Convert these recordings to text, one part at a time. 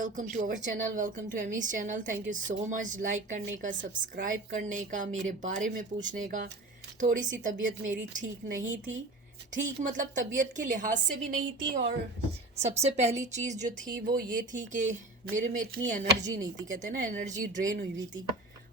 Welcome to our channel, welcome to Amy's channel. Thank you so much like करने का, subscribe करने का, मेरे बारे में पूछने का। थोड़ी सी तबीयत मेरी ठीक नहीं थी। ठीक मतलब तबीयत के लिहाज से भी नहीं थी, और सबसे पहली चीज़ जो थी वो ये थी कि मेरे में इतनी एनर्जी नहीं थी। कहते हैं ना, एनर्जी ड्रेन हुई थी।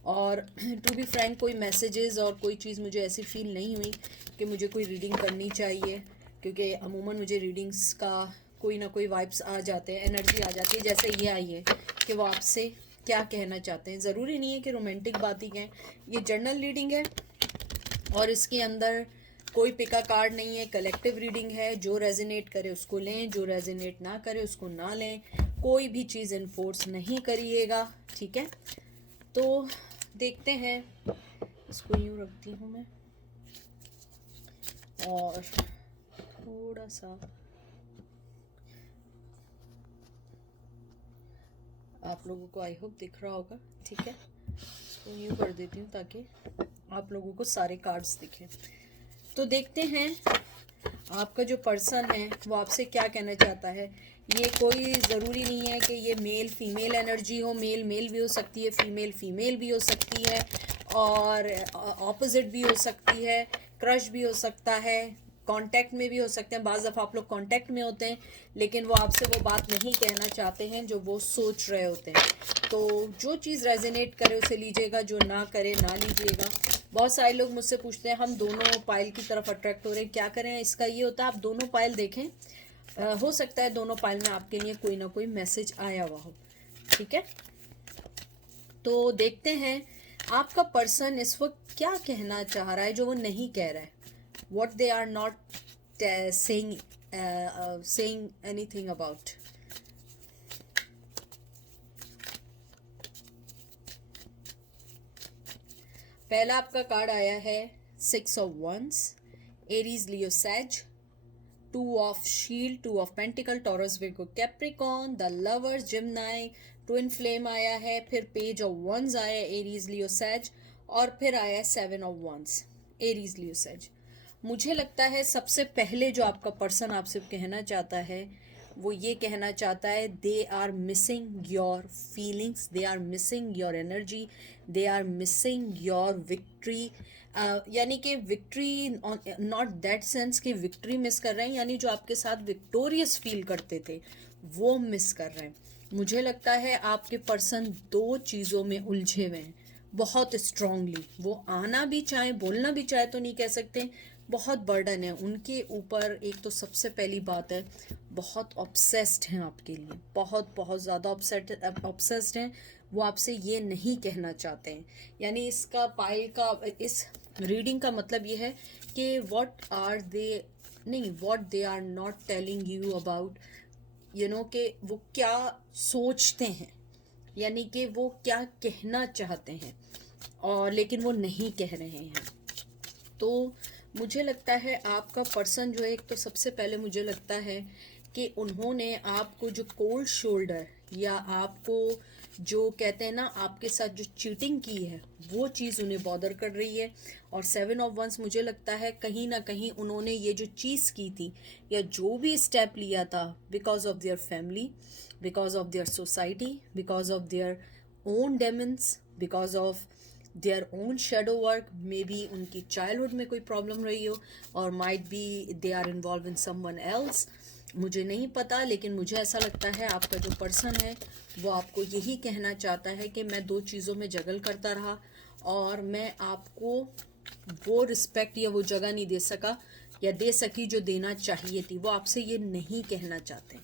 और टू बी फ्रैंक, कोई मैसेजेस और कोई चीज़ मुझे ऐसी फील नहीं हुई कि मुझे कोई रीडिंग करनी चाहिए, क्योंकि अमूमन मुझे रीडिंग्स का कोई ना कोई वाइब्स आ जाते हैं, एनर्जी आ जाती है। जैसे ये आई है कि वो आपसे क्या कहना चाहते हैं। ज़रूरी नहीं है कि रोमांटिक बात ही कहें। ये जर्नल रीडिंग है और इसके अंदर कोई पिका कार्ड नहीं है, कलेक्टिव रीडिंग है। जो रेजोनेट करे उसको लें, जो रेजोनेट ना करे उसको ना लें। कोई भी चीज़ इन्फोर्स नहीं करिएगा, ठीक है। तो देखते हैं, इसको यूँ रखती हूँ मैं और थोड़ा सा आप लोगों को आई होप दिख रहा होगा, ठीक है। इसको यूँ कर देती हूँ ताकि आप लोगों को सारे कार्ड्स दिखें। तो देखते हैं आपका जो पर्सन है वो आपसे क्या कहना चाहता है। ये कोई ज़रूरी नहीं है कि ये मेल फीमेल एनर्जी हो। मेल मेल भी हो सकती है, फीमेल फीमेल भी हो सकती है, और ऑपोजिट भी हो सकती है, क्रश भी हो सकता है, कांटेक्ट में भी हो सकते हैं। बाज़ दफ़ा आप लोग कांटेक्ट में होते हैं लेकिन वो आपसे वो बात नहीं कहना चाहते हैं जो वो सोच रहे होते हैं। तो जो चीज़ रेजोनेट करे उसे लीजिएगा, जो ना करे ना लीजिएगा। बहुत सारे लोग मुझसे पूछते हैं हम दोनों पायल की तरफ अट्रैक्ट हो रहे हैं, क्या करें। इसका ये होता है आप दोनों पायल देखें, हो सकता है दोनों पायल में आपके लिए कोई ना कोई मैसेज आया हुआ हो, ठीक है। तो देखते हैं आपका पर्सन इस वक्त क्या कहना चाह रहा है जो वो नहीं कह रहा है। what they are not saying anything about. पहला आपका कार्ड आया है 6 of Wands, एरीज, लियो, सैज, 2 of Shield, 2 of Pentacle, taurus, Virgo, Capricorn, the lovers, जिमनाई, twin flame आया है, फिर पेज ऑफ वंस आया, एरीज, लियो, सैज, और फिर आया 7 of Wands, एरीज, लियो, सैज। मुझे लगता है सबसे पहले जो आपका पर्सन आपसे कहना चाहता है वो ये कहना चाहता है, they are missing your feelings, they are missing your energy, they are missing your victory. यानी कि विक्ट्री नॉट दैट सेंस कि विक्ट्री मिस कर रहे हैं, यानी जो आपके साथ विक्टोरियस फील करते थे वो मिस कर रहे हैं। मुझे लगता है आपके पर्सन दो चीज़ों में उलझे हुए हैं बहुत स्ट्रांगली। वो आना भी चाहे, बोलना भी चाहे तो नहीं कह सकते। बहुत बर्डन है उनके ऊपर। एक तो सबसे पहली बात है, बहुत ऑब्सेस्ड हैं आपके लिए, बहुत बहुत ज़्यादा ऑब्सेस्ड हैं। वो आपसे ये नहीं कहना चाहते हैं। यानी इसका पाइल का, इस रीडिंग का मतलब ये है कि व्हाट आर दे, नहीं, what they are not telling you about, you know, कि वो क्या सोचते हैं, यानी कि वो क्या कहना चाहते हैं और लेकिन वो नहीं कह रहे हैं। तो मुझे लगता है आपका पर्सन जो है, एक तो सबसे पहले मुझे लगता है कि उन्होंने आपको जो कोल्ड शोल्डर, या आपको जो कहते हैं ना आपके साथ जो चीटिंग की है, वो चीज़ उन्हें बॉदर कर रही है। और 7 of Wands मुझे लगता है कहीं ना कहीं उन्होंने ये जो चीज़ की थी या जो भी स्टेप लिया था, because of their family, because of their society, because of their own demons, because of their own shadow work. Maybe उनकी चाइल्डहुड में कोई प्रॉब्लम रही हो, और might be they are involve in someone else, मुझे नहीं पता। लेकिन मुझे ऐसा लगता है आपका जो पर्सन है वो आपको यही कहना चाहता है कि मैं दो चीज़ों में जगल करता रहा और मैं आपको वो रिस्पेक्ट या वो जगह नहीं दे सका या दे सकी जो देना चाहिए थी। वो आपसे ये नहीं कहना चाहते,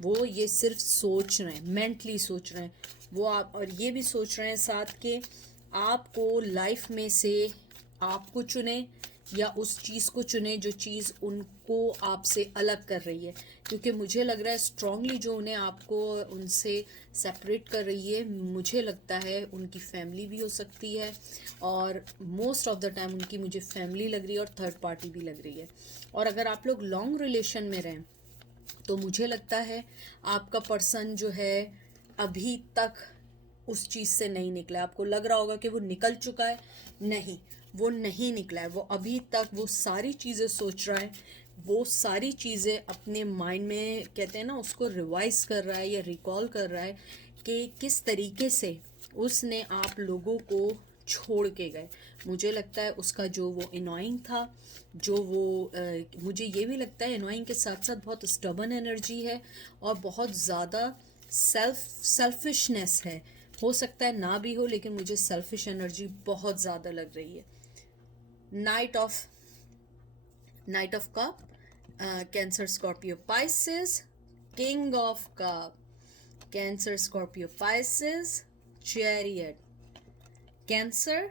वो ये सिर्फ सोच रहे हैं, मेंटली सोच रहे हैं वो आप, और ये भी सोच रहे हैं साथ के आपको लाइफ में से आपको चुने या उस चीज़ को चुने जो चीज़ उनको आपसे अलग कर रही है। क्योंकि मुझे लग रहा है स्ट्रांगली जो उन्हें आपको उनसे सेपरेट कर रही है, मुझे लगता है उनकी फैमिली भी हो सकती है, और मोस्ट ऑफ द टाइम उनकी मुझे फैमिली लग रही है और थर्ड पार्टी भी लग रही है। और अगर आप लोग लॉन्ग रिलेशन में रहें तो मुझे लगता है आपका पर्सन जो है अभी तक उस चीज़ से नहीं निकला है। आपको लग रहा होगा कि वो निकल चुका है, नहीं, वो नहीं निकला है। वो अभी तक वो सारी चीज़ें सोच रहा है वो सारी चीज़ें अपने माइंड में कहते हैं ना उसको रिवाइज कर रहा है या रिकॉल कर रहा है कि किस तरीके से उसने आप लोगों को छोड़ के गए। मुझे लगता है उसका जो वो इनोइंग था, जो वो मुझे ये भी लगता है इनोइंग के साथ साथ बहुत स्टबन एनर्जी है और बहुत ज़्यादा सेल्फिशनेस है। हो सकता है ना भी हो, लेकिन मुझे सेल्फिश एनर्जी बहुत ज़्यादा लग रही है। Night of cup, cancer Scorpio Pisces, king of cup, cancer Scorpio Pisces, chariot, cancer,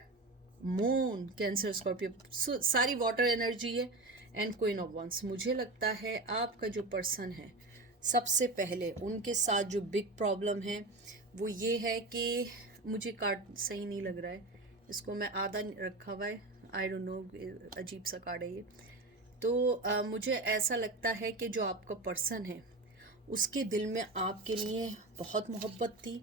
moon, cancer Scorpio, सारी वाटर एनर्जी है, एंड क्वीन ऑफ वंस। मुझे लगता है आपका जो पर्सन है, सबसे पहले उनके साथ जो बिग प्रॉब्लम है वो ये है कि मुझे कार्ड सही नहीं लग रहा है, इसको मैं आधा रखा हुआ है, आई डोंट नो, अजीब सा कार्ड है ये। तो मुझे ऐसा लगता है कि जो आपका पर्सन है उसके दिल में आपके लिए बहुत मोहब्बत थी,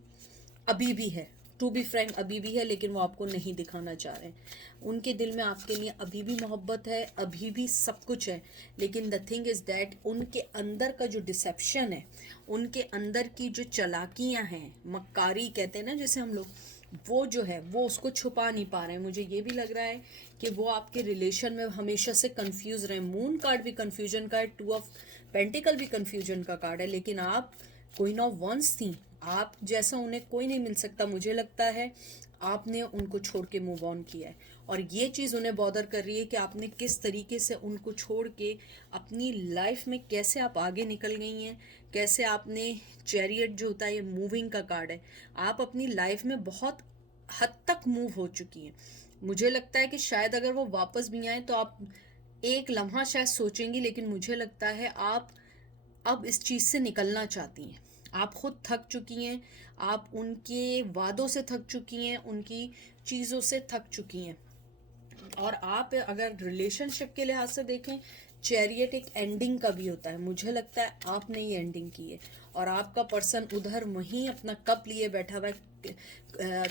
अभी भी है, टू बी फ्रैंक अभी भी है, लेकिन वो आपको नहीं दिखाना चाह रहे हैं। उनके दिल में आपके लिए अभी भी मोहब्बत है, अभी भी सब कुछ है, लेकिन द थिंग इज़ दैट उनके अंदर का जो डिसेप्शन है, उनके अंदर की जो चालाकियां हैं, मक्कारी कहते हैं ना जैसे हम लोग, वो जो है वो उसको छुपा नहीं पा रहे हैं। मुझे ये भी लग रहा है कि वो आपके रिलेशन में हमेशा से कंफ्यूज रहे। मून कार्ड भी कंफ्यूजन का है, टू ऑफ पेंटिकल भी कंफ्यूजन का कार्ड है, लेकिन आप क्वीन ऑफ वंस थी, आप जैसा उन्हें कोई नहीं मिल सकता। मुझे लगता है आपने उनको छोड़ के मूव ऑन किया है, और ये चीज़ उन्हें बॉदर कर रही है कि आपने किस तरीके से उनको छोड़ के अपनी लाइफ में कैसे आप आगे निकल गई हैं, कैसे आपने, चैरियट जो होता है ये मूविंग का कार्ड है, आप अपनी लाइफ में बहुत हद तक मूव हो चुकी हैं। मुझे लगता है कि शायद अगर वो वापस भी आए तो आप एक लम्हा शायद सोचेंगी, लेकिन मुझे लगता है आप अब इस चीज़ से निकलना चाहती हैं। आप खुद थक चुकी हैं, आप उनके वादों से थक चुकी हैं, उनकी चीज़ों से थक चुकी हैं। और आप अगर रिलेशनशिप के लिहाज से देखें, चैरियट एक एंडिंग का भी होता है। मुझे लगता है आपने ये एंडिंग की है, और आपका पर्सन उधर वहीं अपना कप लिए बैठा हुआ है।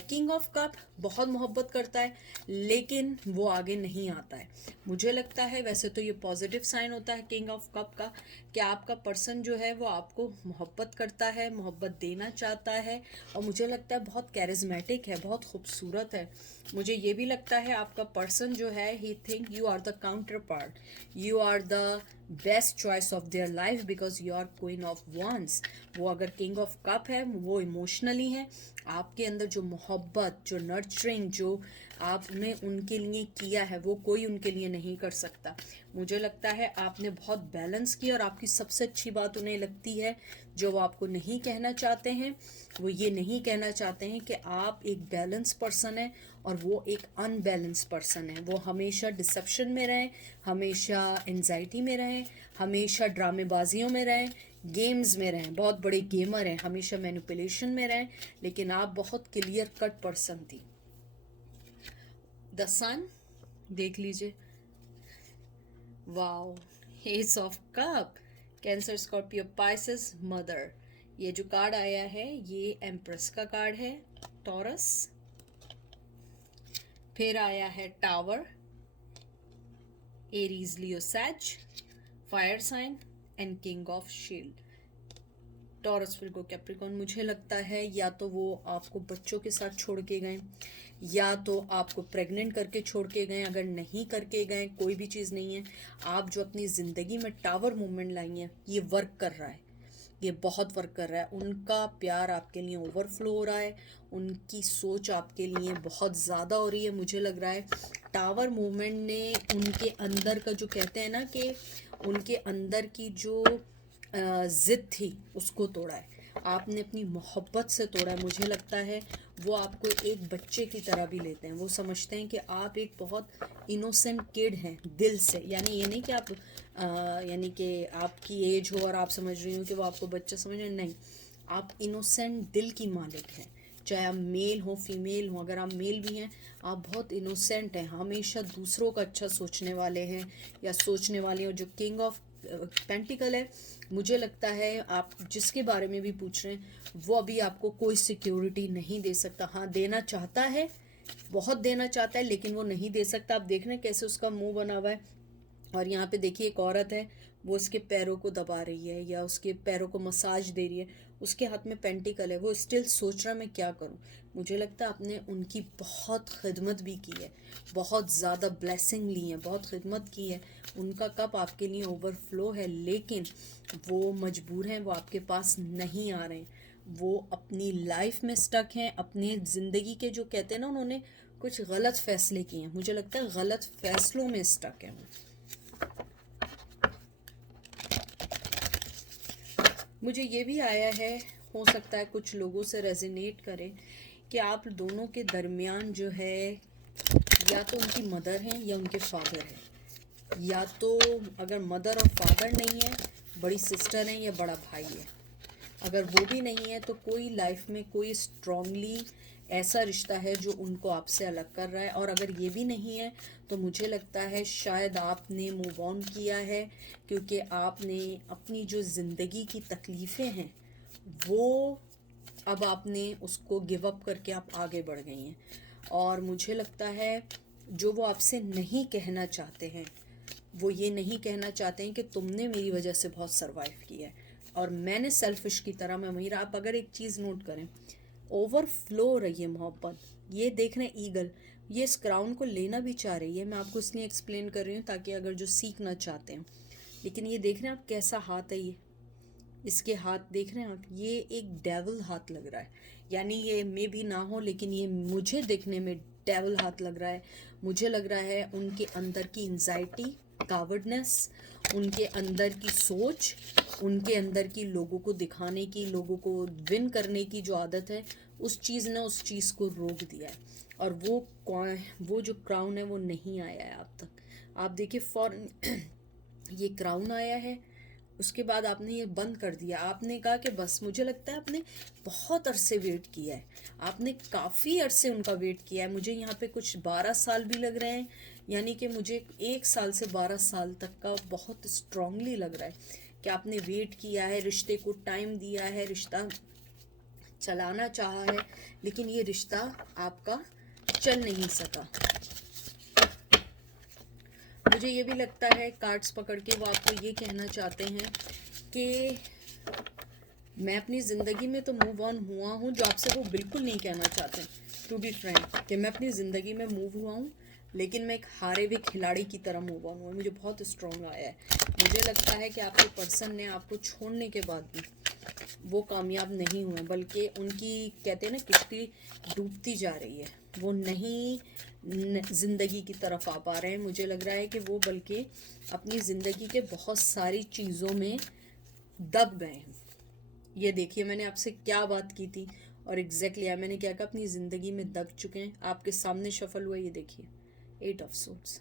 किंग ऑफ कप बहुत मोहब्बत करता है, लेकिन वो आगे नहीं आता है। मुझे लगता है वैसे तो ये पॉजिटिव साइन होता है किंग ऑफ कप का, कि आपका पर्सन जो है वो आपको मोहब्बत करता है, मोहब्बत देना चाहता है, और मुझे लगता है बहुत कैरिज्मेटिक है, बहुत खूबसूरत है। मुझे ये भी लगता है आपका पर्सन जो है, he think you are the counterpart, you are the best choice of their life because you are queen of ones. वो अगर किंग ऑफ कप है, वो इमोशनली है, आपके अंदर जो मोहब्बत, जो नर्चरिंग, जो आपने उनके लिए किया है, वो कोई उनके लिए नहीं कर सकता। मुझे लगता है आपने बहुत बैलेंस किया, और आपकी सबसे अच्छी बात उन्हें लगती है जो वो आपको नहीं कहना चाहते हैं, वो ये नहीं कहना चाहते हैं कि आप एक बैलेंस पर्सन है और वो एक अनबैलेंस पर्सन है। वो हमेशा डिसेप्शन में रहें, हमेशा एंजाइटी में रहें, हमेशा ड्रामेबाजियों में रहें, गेम्स में रहें, बहुत बड़े गेमर हैं, हमेशा मैनिपुलेशन में रहें, लेकिन आप बहुत क्लियर कट पर्सन थी। द सन देख लीजिए, wow, S of cup, cancer Scorpio Pisces mother. ये जो कार्ड आया है ये एम्प्रेस का कार्ड है, टॉरस। फिर आया है tower, Aries Leo sage, fire sign, and king of shield. Taurus Virgo Capricorn, मुझे लगता है या तो वो आपको बच्चों के साथ छोड़ के गए, या तो आपको प्रेग्नेंट करके छोड़ के गए। अगर नहीं करके गए, कोई भी चीज़ नहीं है, आप जो अपनी ज़िंदगी में टावर मूवमेंट लाई हैं, ये वर्क कर रहा है, ये बहुत वर्क कर रहा है। उनका प्यार आपके लिए ओवरफ्लो हो रहा है, उनकी सोच आपके लिए बहुत ज़्यादा हो रही है। मुझे लग रहा है टावर मूवमेंट ने उनके अंदर का जो कहते हैं ना कि उनके अंदर की जो ज़िद थी उसको तोड़ा है, आपने अपनी मोहब्बत से तोड़ा है। मुझे लगता है वो आपको एक बच्चे की तरह भी लेते हैं, वो समझते हैं कि आप एक बहुत इनोसेंट किड हैं दिल से। यानी ये नहीं कि आप यानी कि आपकी एज हो और आप समझ रही हो कि वो आपको बच्चा समझ रहे, नहीं, आप इनोसेंट दिल की मालिक हैं। चाहे आप मेल हो फीमेल हो, अगर आप मेल भी हैं, आप बहुत इनोसेंट हैं, हमेशा दूसरों का अच्छा सोचने वाले हैं या सोचने वाले हो। जो किंग ऑफ पेंटिकल है, मुझे लगता है आप जिसके बारे में भी पूछ रहे हैं वो अभी आपको कोई सिक्योरिटी नहीं दे सकता। हाँ, देना चाहता है, बहुत देना चाहता है, लेकिन वो नहीं दे सकता। आप देख रहे हैं कैसे उसका मुंह बना हुआ है, और यहाँ पे देखिए एक औरत है, वो उसके पैरों को दबा रही है या उसके पैरों को मसाज दे रही है, उसके हाथ में पेंटिकल है, वो स्टिल सोच रहा मैं क्या करूँ। मुझे लगता है आपने उनकी बहुत खिदमत भी की है, बहुत ज़्यादा ब्लेसिंग ली है, बहुत खिदमत की है, उनका कप आपके लिए ओवरफ्लो है, लेकिन वो मजबूर हैं, वो आपके पास नहीं आ रहे हैं, वो अपनी लाइफ में स्टक हैं, अपनी ज़िंदगी के जो कहते हैं ना, उन्होंने कुछ गलत फैसले किए हैं, मुझे लगता है गलत फैसलों में स्टक है वो। मुझे ये भी आया है, हो सकता है कुछ लोगों से रेजोनेट करे, कि आप दोनों के दरमियान जो है, या तो उनकी मदर है या उनके फादर है, या तो अगर मदर और फादर नहीं है, बड़ी सिस्टर है या बड़ा भाई है। अगर वो भी नहीं है तो कोई लाइफ में कोई स्ट्रांगली ऐसा रिश्ता है जो उनको आपसे अलग कर रहा है। और अगर ये भी नहीं है तो मुझे लगता है शायद आपने मूव ऑन किया है, क्योंकि आपने अपनी जो ज़िंदगी की तकलीफ़ें हैं वो अब आपने उसको गिव अप करके आप आगे बढ़ गई हैं। और मुझे लगता है जो वो आपसे नहीं कहना चाहते हैं, वो ये नहीं कहना चाहते हैं कि तुमने मेरी वजह से बहुत सरवाइव किया है और मैंने सेल्फिश की तरह मैं वहीं रहा। आप अगर एक चीज़ नोट करें, ओवरफ्लो हो रही है मोहब्बत। ये देख रहे हैं ईगल, ये इस क्राउन को लेना भी चाह रही है, मैं आपको इसलिए एक्सप्लेन कर रही हूँ ताकि अगर जो सीखना चाहते हैं। लेकिन ये देख रहे हैं आप कैसा हाथ है, ये इसके हाथ देख रहे हैं आप, ये एक डेविल हाथ लग रहा है। यानी ये मे भी ना हो, लेकिन ये मुझे देखने में डेविल हाथ लग रहा है। मुझे लग रहा है उनके अंदर की एंजाइटी, कावर्डनेस, उनके अंदर की सोच, उनके अंदर की लोगों को दिखाने की, लोगों को विन करने की जो आदत है, उस चीज़ ने उस चीज़ को रोक दिया है। और वो जो क्राउन है वो नहीं आया है आप तक। आप देखिए फॉरन ये क्राउन आया है, उसके बाद आपने ये बंद कर दिया। आपने कहा कि बस, मुझे लगता है आपने बहुत अरसे वेट किया है, आपने काफ़ी अरसे उनका वेट किया है। मुझे यहाँ पे कुछ 12 साल भी लग रहे हैं, यानी कि मुझे 1 साल से 12 साल तक का बहुत स्ट्रांगली लग रहा है कि आपने वेट किया है, रिश्ते को टाइम दिया है, रिश्ता चलाना चाहा है, लेकिन ये रिश्ता आपका चल नहीं सका। मुझे ये भी लगता है कार्ड्स पकड़ के वो आपको ये कहना चाहते हैं कि मैं अपनी ज़िंदगी में तो मूव ऑन हुआ हूँ, जो आपसे वो बिल्कुल नहीं कहना चाहते, टू बी फ्रैंक, कि मैं अपनी ज़िंदगी में मूव हुआ हूँ, लेकिन मैं एक हारे हुए खिलाड़ी की तरह मूव ऑन हुआ। मुझे बहुत स्ट्रॉन्ग आया है। मुझे लगता है कि आपके पर्सन ने आपको छोड़ने के बाद भी वो कामयाब नहीं हुए, बल्कि उनकी कहते हैं ना किश्ती डूबती जा रही है, वो नहीं ज़िंदगी की तरफ आ पा रहे हैं। मुझे लग रहा है कि वो बल्कि अपनी ज़िंदगी के बहुत सारी चीज़ों में दब गए हैं। ये देखिए मैंने आपसे क्या बात की थी और एग्जैक्टली मैंने क्या कहा, अपनी ज़िंदगी में दब चुके हैं। आपके सामने शफल हुआ, ये देखिए 8 of swords,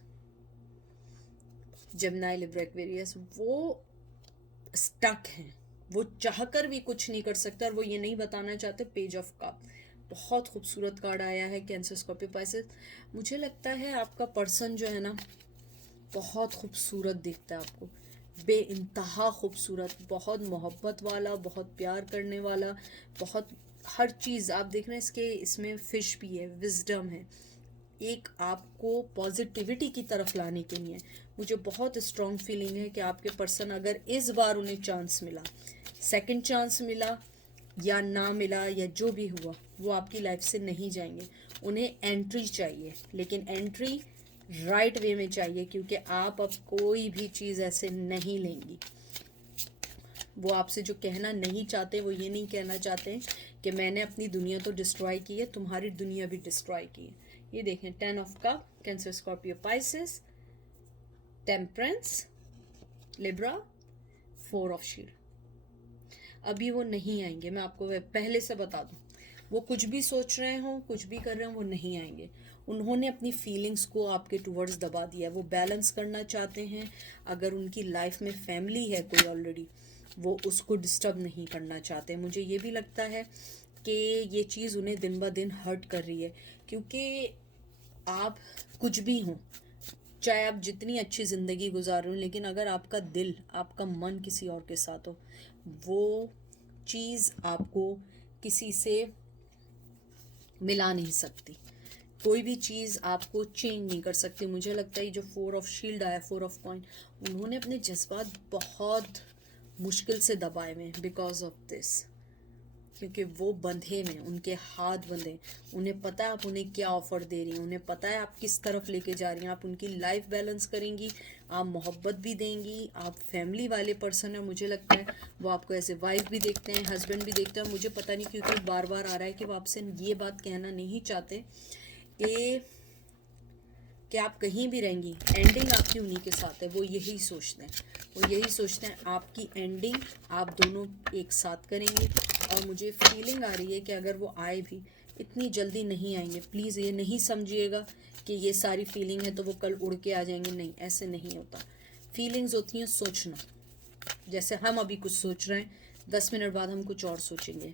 Gemini, Libra, Aquarius, वो स्टक हैं, वो चाहकर भी कुछ नहीं कर सकते और वो ये नहीं बताना चाहते। पेज ऑफ कप, बहुत खूबसूरत कार्ड आया है, कैंसर, स्कॉर्पियो, पाइसेस। मुझे लगता है आपका पर्सन जो है ना बहुत खूबसूरत दिखता है आपको, बेइंतहा खूबसूरत, बहुत मोहब्बत वाला, बहुत प्यार करने वाला, बहुत हर चीज़। आप देख रहे हैं इसके इसमें फिश भी है, विजडम है, एक आपको पॉजिटिविटी की तरफ लाने के लिए। मुझे बहुत स्ट्रॉन्ग फीलिंग है कि आपके पर्सन, अगर इस बार उन्हें चांस मिला, सेकंड चांस मिला या ना मिला या जो भी हुआ, वो आपकी लाइफ से नहीं जाएंगे। उन्हें एंट्री चाहिए, लेकिन एंट्री राइट वे में चाहिए, क्योंकि आप अब कोई भी चीज़ ऐसे नहीं लेंगी। वो आपसे जो कहना नहीं चाहते, वो ये नहीं कहना चाहते कि मैंने अपनी दुनिया तो डिस्ट्रॉय की है, तुम्हारी दुनिया भी डिस्ट्रॉय की है। ये देखें, 10 of cup, cancer, Scorpio, Pisces, temperance, Libra, 4 of shield. अभी वो नहीं आएंगे, मैं आपको पहले से बता दूं। वो कुछ भी सोच रहे हों, कुछ भी कर रहे हों, वो नहीं आएंगे। उन्होंने अपनी फीलिंग्स को आपके टूवर्ड्स दबा दिया है। वो बैलेंस करना चाहते हैं। अगर उनकी लाइफ में फैमिली है कोई ऑलरेडी, वो उसको डिस्टर्ब नहीं करना चाहते। मुझे ये भी लगता है कि ये चीज़ उन्हें दिन ब दिन हर्ट कर रही है, क्योंकि आप कुछ भी हों, चाहे आप जितनी अच्छी ज़िंदगी गुजार रहे हो, लेकिन अगर आपका दिल, आपका मन किसी और के साथ हो, वो चीज़ आपको किसी से मिला नहीं सकती। कोई भी चीज़ आपको चेंज नहीं कर सकती। मुझे लगता है ये जो 4 ऑफ शील्ड आया, 4 ऑफ कॉइन, उन्होंने अपने जज्बात बहुत मुश्किल से दबाए हुए हैं बिकॉज ऑफ दिस, क्योंकि वो बंधे में, उनके हाथ बंधे, उन्हें पता है आप उन्हें क्या ऑफर दे रही हैं, उन्हें पता है आप किस तरफ लेके जा रही हैं। आप उनकी लाइफ बैलेंस करेंगी, आप मोहब्बत भी देंगी, आप फैमिली वाले पर्सन है। मुझे लगता है वो आपको ऐसे वाइफ भी देखते हैं, हस्बैंड भी देखते हैं। मुझे पता नहीं क्योंकि बार बार आ रहा है कि वो आपसे ये बात कहना नहीं चाहते कि आप कहीं भी रहेंगी, एंडिंग आपकी उन्हीं के साथ है। वो यही सोचते हैं, वो यही सोचते हैं आपकी एंडिंग आप दोनों एक साथ करेंगे। और मुझे फीलिंग आ रही है कि अगर वो आए भी, इतनी जल्दी नहीं आएंगे। प्लीज़ ये नहीं समझिएगा कि ये सारी फीलिंग है तो वो कल उड़ के आ जाएंगे, नहीं, ऐसे नहीं होता। फीलिंग्स होती हैं सोचना, जैसे हम अभी कुछ सोच रहे हैं, 10 मिनट बाद हम कुछ और सोचेंगे।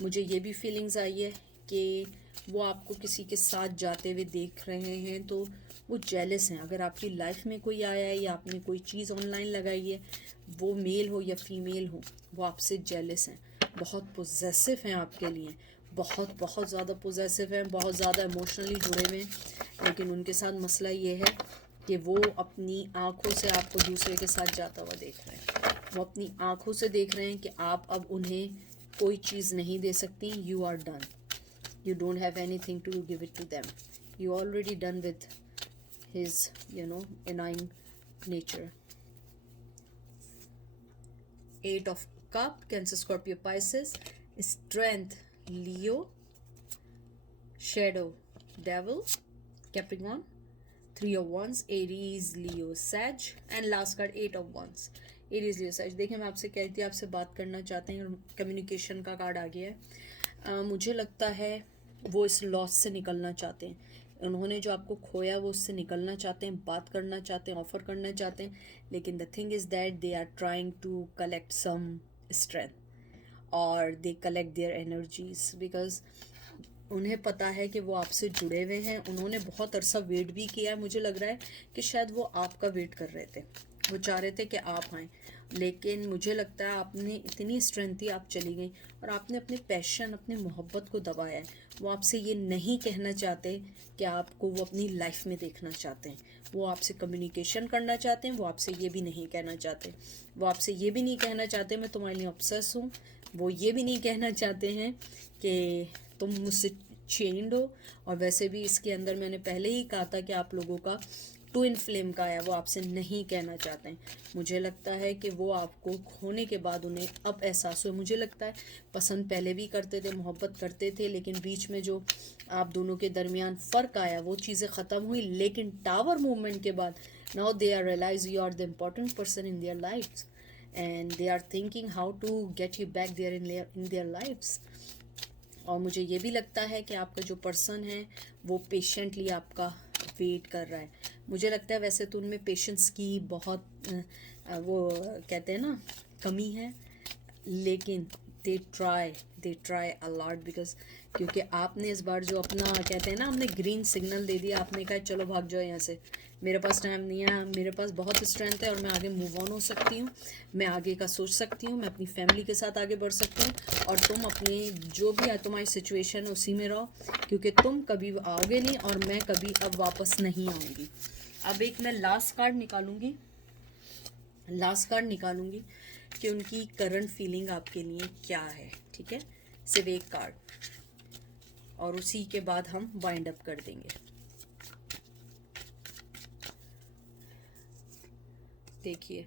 मुझे ये भी फीलिंग्स आई है कि वो आपको किसी के साथ जाते हुए देख रहे हैं तो वो जेलस हैं। अगर आपकी लाइफ में कोई आया है या आपने कोई चीज़ ऑनलाइन लगाई है, वो मेल हो या फीमेल हो, वो आपसे जेलस हैं, बहुत पोजेसिव हैं आपके लिए, बहुत बहुत ज़्यादा पोजेसिव हैं, बहुत ज़्यादा इमोशनली जुड़े हुए हैं। लेकिन उनके साथ मसला ये है कि वो अपनी आँखों से आपको दूसरे के साथ जाता हुआ देख रहे हैं। वो अपनी आँखों से देख रहे हैं कि आप अब उन्हें कोई चीज़ नहीं दे सकती। You are done, you don't have anything to give it to them. You already done with his annoying nature. 8 of cup, Cancer, Scorpio, Pisces. Strength, Leo. Shadow, Devil, Capricorn. 3 of wands, Aries, Leo, Sag. And last card 8 of wands, Aries, Leo, Sag. देखिए मैं आपसे कहती थी, आपसे बात करना चाहते हैं, कम्युनिकेशन का कार्ड आ गया है। मुझे लगता है वो इस लॉस से निकलना चाहते हैं। उन्होंने जो आपको खोया वो उससे निकलना चाहते हैं, बात करना चाहते हैं, ऑफर करना चाहते हैं। लेकिन the thing is that they are trying to collect some strength और they collect their energies, because उन्हें पता है कि वो आपसे जुड़े हुए हैं। उन्होंने बहुत अरसा वेट भी किया है। मुझे लग रहा है कि शायद वो आपका वेट कर रहे थे, वो चाह रहे थे कि आप आएँ। लेकिन मुझे लगता है आपने इतनी स्ट्रेंथ थी, आप चली गई और आपने अपने पैशन, अपने मोहब्बत को दबाया है। वो आपसे ये नहीं कहना चाहते कि आपको वो अपनी लाइफ में देखना चाहते हैं। वो आपसे कम्युनिकेशन करना चाहते हैं, वो आपसे ये भी नहीं कहना चाहते। वो आपसे ये भी नहीं कहना चाहते मैं तुम्हारे लिए ऑब्सेस हूँ। वो ये भी नहीं कहना चाहते हैं कि तुम मुझसे चेंड हो। और वैसे भी इसके अंदर मैंने पहले ही कहा था कि आप लोगों का ट्विन फ्लेम का आया, वो आपसे नहीं कहना चाहते हैं। मुझे लगता है कि वो आपको खोने के बाद उन्हें अब एहसास हुआ। मुझे लगता है पसंद पहले भी करते थे, मोहब्बत करते थे, लेकिन बीच में जो आप दोनों के दरमियान फ़र्क आया वो चीज़ें ख़त्म हुई। लेकिन टावर मूवमेंट के बाद now they are realize you are the important person in their lifes and they are thinking how to get you back there in their lifes. और मुझे ये भी लगता है कि आपका जो पर्सन है वो पेशेंटली आपका वेट कर रहा है। मुझे लगता है वैसे तो उनमें पेशेंस की बहुत वो कहते हैं ना कमी है, लेकिन they try a lot because क्योंकि आपने इस बार जो अपना कहते हैं ना, आपने ग्रीन सिग्नल दे दिया, आपने कहा चलो भाग जाओ यहाँ से, मेरे पास टाइम नहीं है, मेरे पास बहुत स्ट्रेंथ है और मैं आगे मूव ऑन हो सकती हूँ, मैं आगे का सोच सकती हूँ, मैं अपनी फैमिली के साथ आगे बढ़ सकती हूँ और तुम अपनी जो भी है तुम्हारी सिचुएशन उसी में रहो, क्योंकि तुम कभी आओगे नहीं और मैं कभी अब वापस नहीं आऊँगी। अब एक मैं लास्ट कार्ड निकालूंगी कि उनकी करंट फीलिंग आपके लिए क्या है, ठीक है, सिर्फ एक कार्ड, और उसी के बाद हम वाइंड अप कर देंगे। देखिए,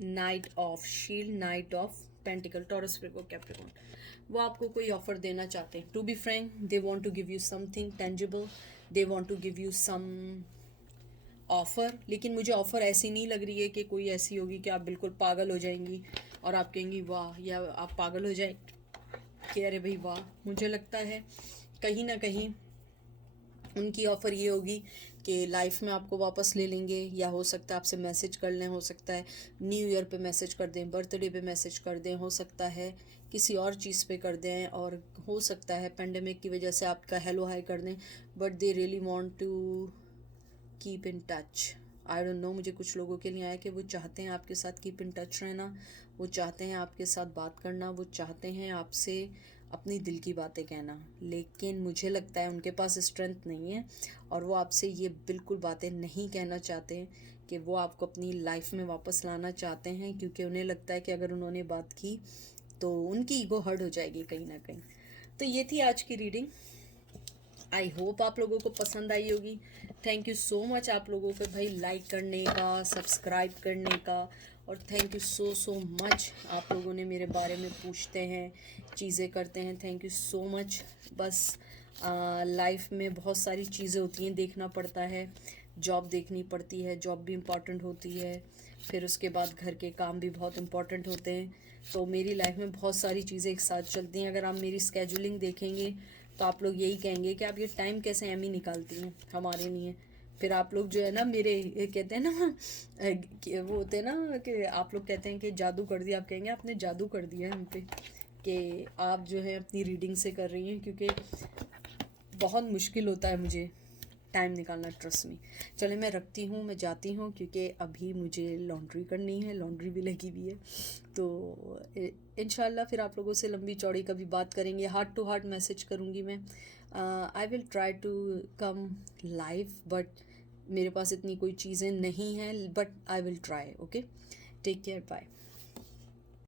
knight of shield, knight of pentacle, Taurus, Virgo, Capricorn, वो आपको कोई ऑफर देना चाहते हैं। To be frank, they want to give you something tangible, they want to give you some offer. लेकिन मुझे ऑफ़र ऐसी नहीं लग रही है कि कोई ऐसी होगी कि आप बिल्कुल पागल हो जाएंगी और आप कहेंगी वाह, या आप पागल हो जाए कि अरे भाई वाह। मुझे लगता है कहीं ना कहीं उनकी ऑफ़र ये होगी कि लाइफ में आपको वापस ले लेंगे, या हो सकता है आपसे मैसेज कर लें, हो सकता है न्यू ईयर पे मैसेज कर दें, बर्थडे पे मैसेज कर दें, हो सकता है किसी और चीज़ पे कर दें, और हो सकता है पेंडेमिक की वजह से आपका हेलो हाई कर दें, but they really want to keep in touch. I don't know, मुझे कुछ लोगों के लिए आया कि वो चाहते हैं आपके साथ कीप इन टच रहना, वो चाहते हैं आपके साथ बात करना, वो चाहते हैं आपसे अपनी दिल की बातें कहना, लेकिन मुझे लगता है उनके पास स्ट्रेंथ नहीं है और वो आपसे ये बिल्कुल बातें नहीं कहना चाहते कि वो आपको अपनी लाइफ में वापस लाना चाहते हैं, क्योंकि उन्हें लगता है कि अगर उन्होंने बात की तो उनकी ईगो हर्ट हो जाएगी कहीं ना कहीं। तो ये थी आज की रीडिंग। आई होप आप लोगों को पसंद आई होगी। थैंक यू सो मच आप लोगों को भाई लाइक करने का, सब्सक्राइब करने का, और थैंक यू सो मच आप लोगों ने मेरे बारे में पूछते हैं, चीज़ें करते हैं। Thank you so much. बस लाइफ में बहुत सारी चीज़ें होती हैं, देखना पड़ता है, जॉब देखनी पड़ती है, जॉब भी इम्पॉर्टेंट होती है, फिर उसके बाद घर के काम भी बहुत इम्पॉर्टेंट होते हैं। तो मेरी लाइफ में बहुत सारी चीज़ें एक साथ चलती हैं। अगर आप मेरी स्केजुलिंग देखेंगे तो आप लोग यही कहेंगे कि आप ये टाइम कैसे एमी निकालती हैं हमारे लिए। फिर आप लोग जो है ना मेरे ये कहते हैं ना वो होते हैं ना कि आप लोग कहते हैं कि जादू कर दिया, आप कहेंगे आपने जादू कर दिया हम पे, कि आप जो है अपनी रीडिंग से कर रही हैं, क्योंकि बहुत मुश्किल होता है मुझे टाइम निकालना, ट्रस्ट में। चले मैं रखती हूँ, मैं जाती हूँ, क्योंकि अभी मुझे लॉन्ड्री करनी है, लॉन्ड्री भी लगी हुई है। तो इंशाल्लाह फिर आप लोगों से लंबी चौड़ी कभी बात करेंगे, हार्ट टू हार्ट मैसेज करूँगी मैं। I will try to come live, but मेरे पास इतनी कोई चीज़ें नहीं हैं, but I will try. Okay, take care, bye.